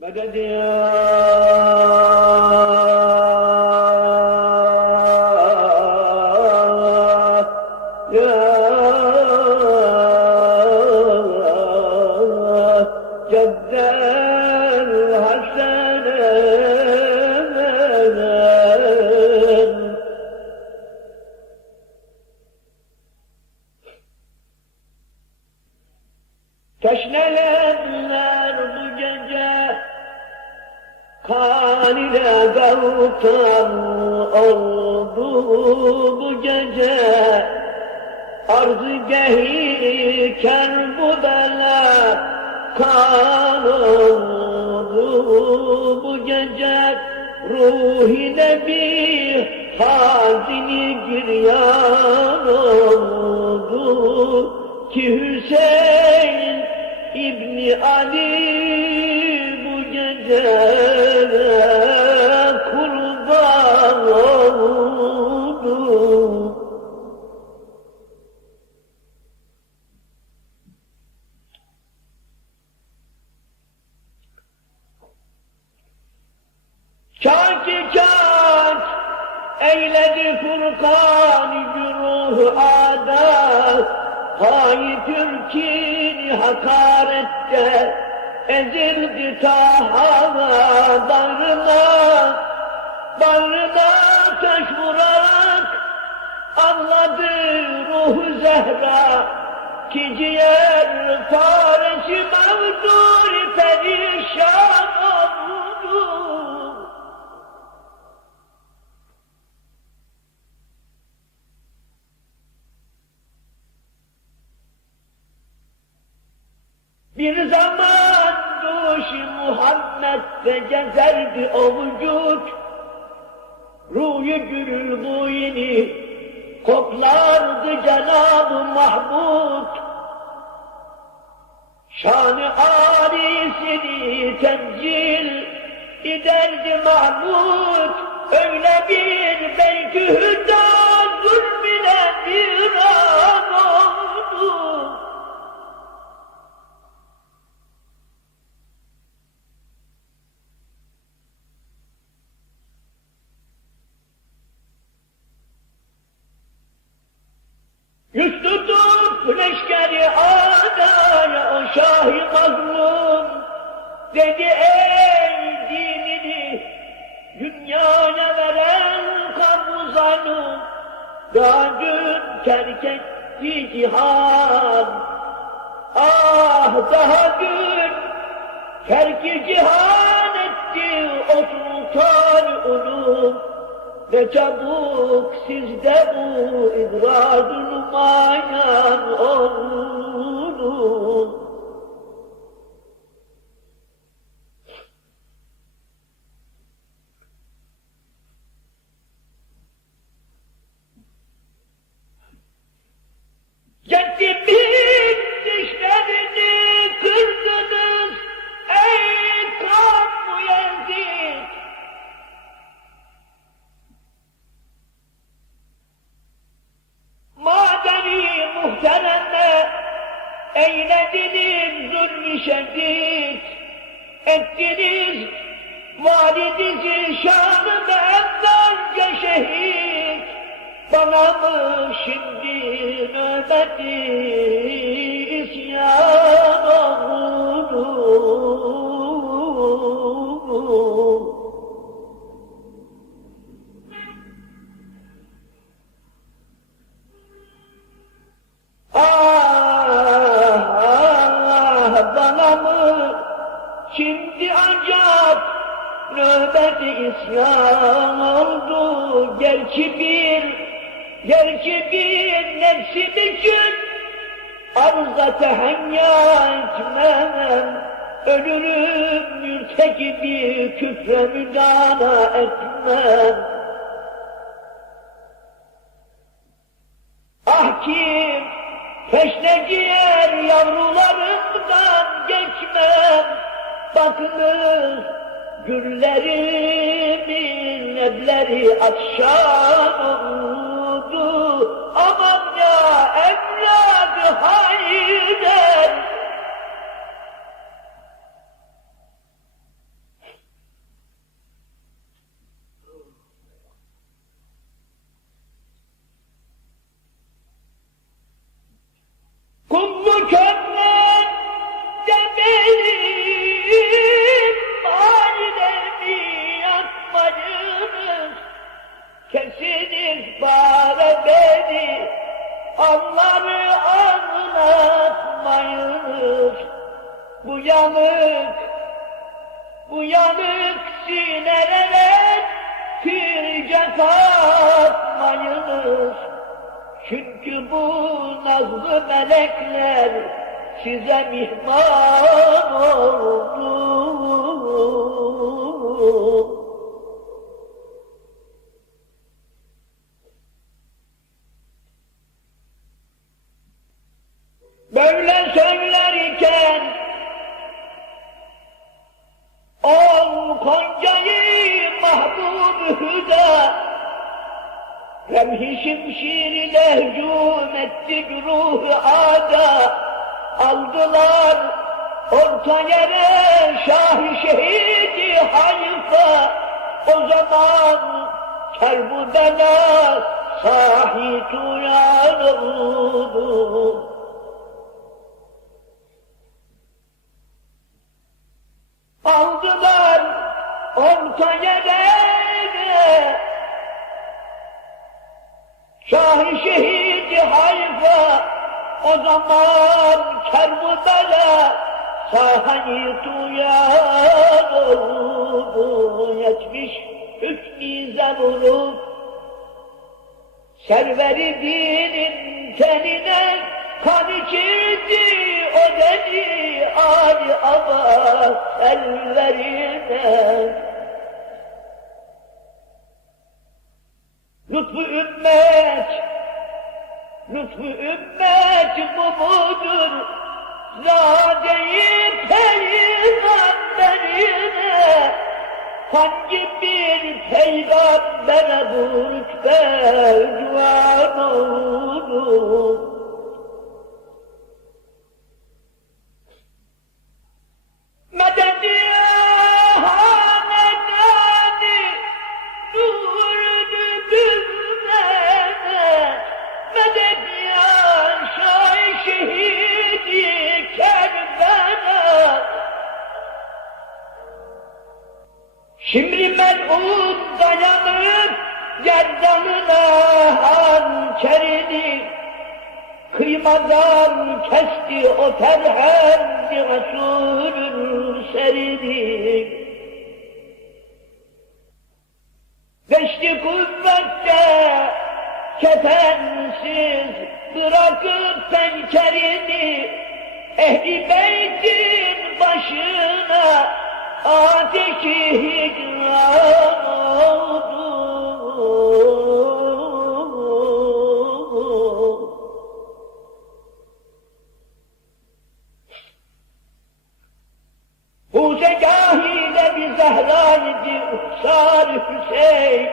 مدد يا يا جد الحسن Teşnelenler kan ile galtan oldu bu gece. Arzı gehirken bu bela kan oldu bu gece. Ruh ile bir hazini giryan oldu ki Hüseyin İbni Ali Hay Türk'in hakarette ezildi taha Bağrına, bağrına taş vurarak Anladı ruh zehra ki ciğer faresi mevdur perişan Cenab-ı Mahmud. Şanı âlisini tencil ederdi Mahmud. Öyle bir belki hüda Yüz tutup leşkeri adaya o şahi mazlum. Dedi ey dinini dünyaya veren kabuzanım daha dün terk etti cihan. Ah daha dün terki cihan etti o sultan ulum ne çabuk sizde bu idradül mayan olur. Şedid, ettiniz validinizi şanı evvelce şehit, bana mı şimdi nöbeti nöbeti isyan oldu. Gerçi bir, gerçi bir nefsim için arıza tehennya etmem. Ölürüm mürtekibi küfre müdana etmem. Ah kim peşne giyer yavrularımdan geçmem. Bakınız güllerimin nebleri akşam oldu. Aman ya evladı hayden ihbara beni anları anlatmayız bu yanık bu yanık sinelere firca katmayız çünkü bu nazlı melekler size mihman oldu. Hüda Remhi şimşir ile hücum etti ruhu ada. Aldılar orta yere şah şehidi hayfa. O zaman Kerbela sahi tuyanıldı aldılar orta yere Şah-ı şehidi Hayfa o zaman Kerbela sahayı tuyan oldu yetmiş hükmü vurup serveri dinin tenine kan içirdi o dedi Ali Abbas ellerine Lütfu ümmet, lütfu ümmet bu budur. Zade-i peygamberine hangi bir peygambere bu rütbe duan olur? Gerdanına hançerini Kıymadan kesti o terhendi Resulün serini. Beşli kuvvette kefensiz bırakıp pençerini Ehli beytin başına ateşi hicran oldu. Sar Hüseyin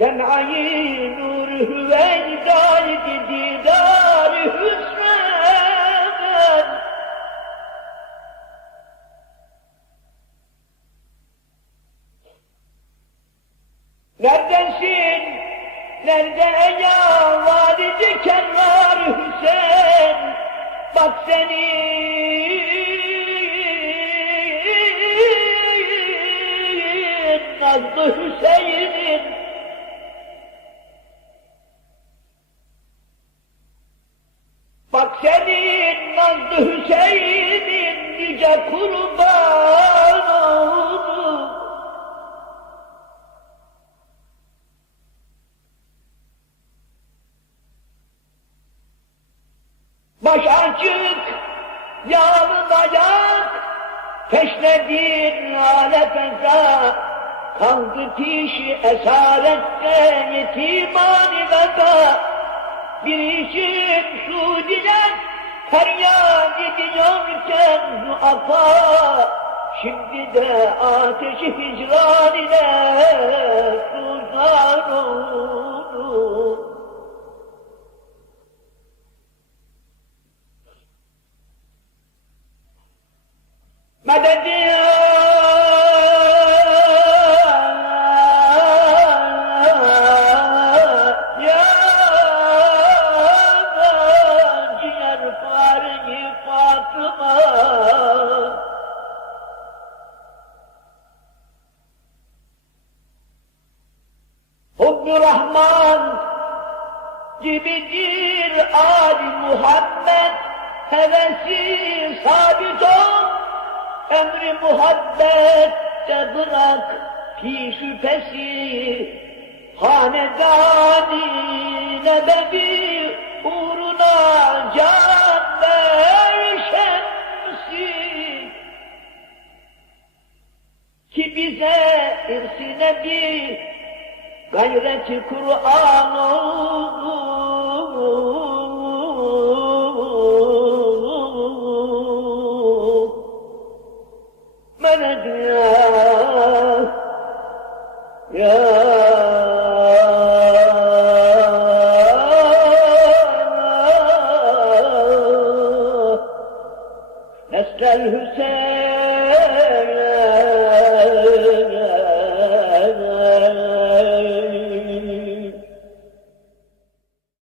Lem'ayı nur hüveydaydı didar hüsmen Baş açık, yağlı dayak, Teşledin ale feza, kaldı kişi esarette yetimani veda. Bir işim su diler, feryat ediyorken zuafa, Şimdi de ateşi hicran ile tuzar oldu. Medet ya Rahman gibidir Ali Muhammed hevesi sabit ol emri muhabbette bırak fi şüphesi hanedani nebevi uğruna can ver şemsi ki bize irsine bir gayreti Kur'an oldu. Ya